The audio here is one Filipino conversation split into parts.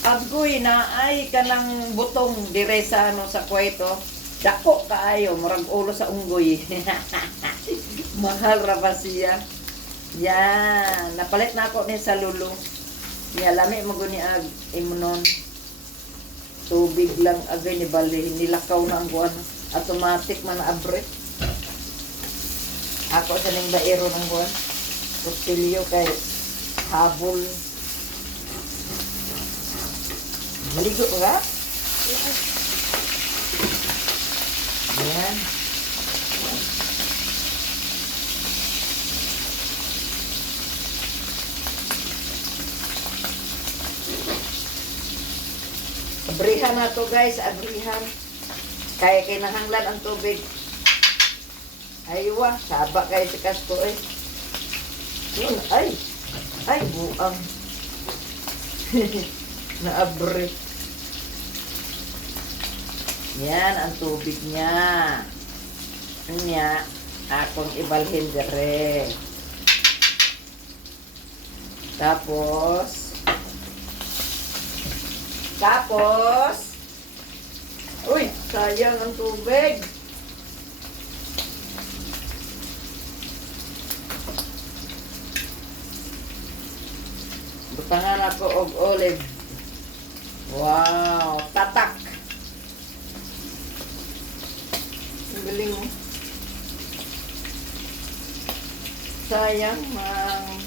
Agoy na ay kanang butong dire sa ano sa kweto. Dako kaayo murag ulo sa unggoy. Mahal ra ba siya? Yan, napalit na ako ni sa lulo. Niya lami mo guni ag imunon. Tubig lang agay ni bali nilakaw na ang buwan. Automatic man na abre. Ako sa ning baero ng buwan. Kustilyo kay habol. Maligo ka? Ayan. Abrihan na to guys, abrihan. Kaya kinahanglan ang tubig. Aywa, saba kayo si Kasko eh. Yun, ay buang. Naabri. Yan ang tubig niya. Niya, akong ibalhin dire. Tapos, uy, sayang ang tubig. Butangan ako og olive. Wow, tatak. Ang galing mo. Sayang mang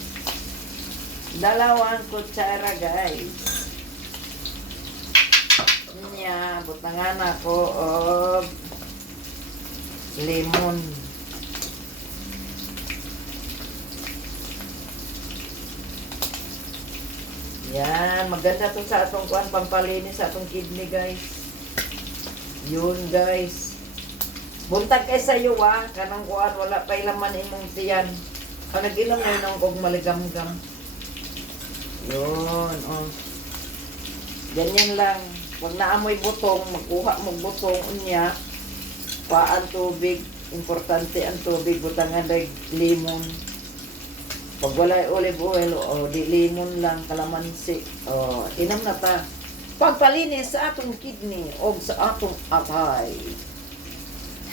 dalawang kutsara guys. Niya, butangan ako og lemon. Yan, maganda to sa atong kuan pampalinis sa atong kidney guys. Yun guys. Buntag kay sa iyo kanang kuan wala pa laman imong tiyan. Ang nag-inom na yun kog maligam-gam. Yun, oh. Ganyan lang. Huwag naamoy butong, magkuha mo butong unya. Paan tubig, importante ang tubig, butangan dag lemon. Pag wala olive oil, di lemon lang, kalamansi. Inam na ta. Pagpalinis sa atong kidney o sa atong atay.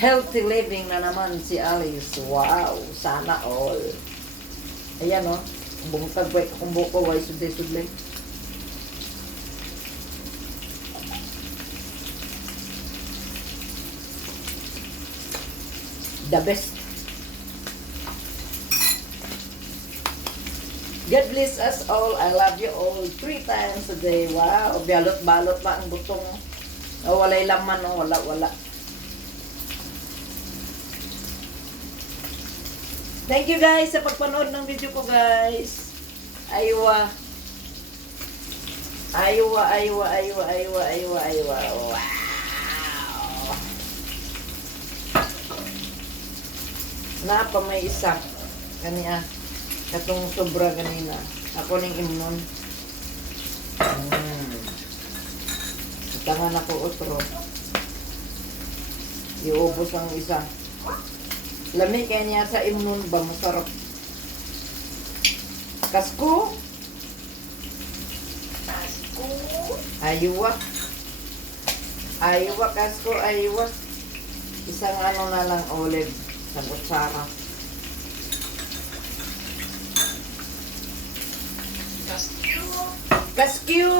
Healthy living na naman si Alice. Wow, sana all. Ayan o, bumutag ba kung buko, way sudli-sudli. The best. God bless us all. I love you all 3 times a day. Wow, balot-balot pa ang butong. Walay laman, wala. Thank you guys sa pagpanood ng video ko guys. Aywa. Wow. Napa may isa. Kaniya. Katong sobra ganina. Ako ning imnon. Tangan ako otro. Iubos ang isa. Lami kaya niya sa imnon ba masarap. Kasko. Aywa. Kasko. Isang ano na lang olive sa kutsara. Kaskyo.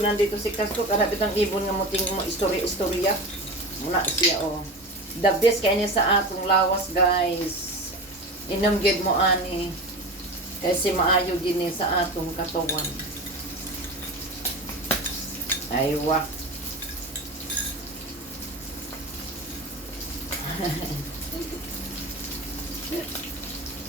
Nandito si Kasko. Karapit ang ibon nga muting mo istorya. Muna siya The best kaya niya sa atong lawas guys. Inom gid mo ani. Kasi maayo gini sa atong katawan. Aywa.